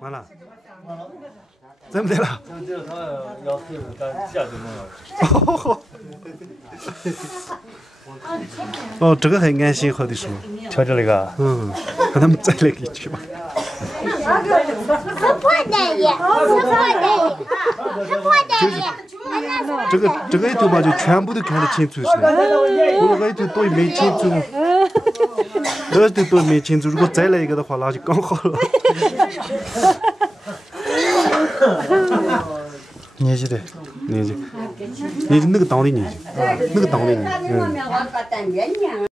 完了，怎么的了？这个他要是干下就弄了。哦，这个还安心喝的说。瞧这个。嗯，让他们再来一句吧。这个里头吧，就全部都看得清楚噻。我那里头多没清楚，那里头多没清楚。如果再来一个的话，那就刚好了。年纪的，年纪那个当的年纪，那个当的年纪。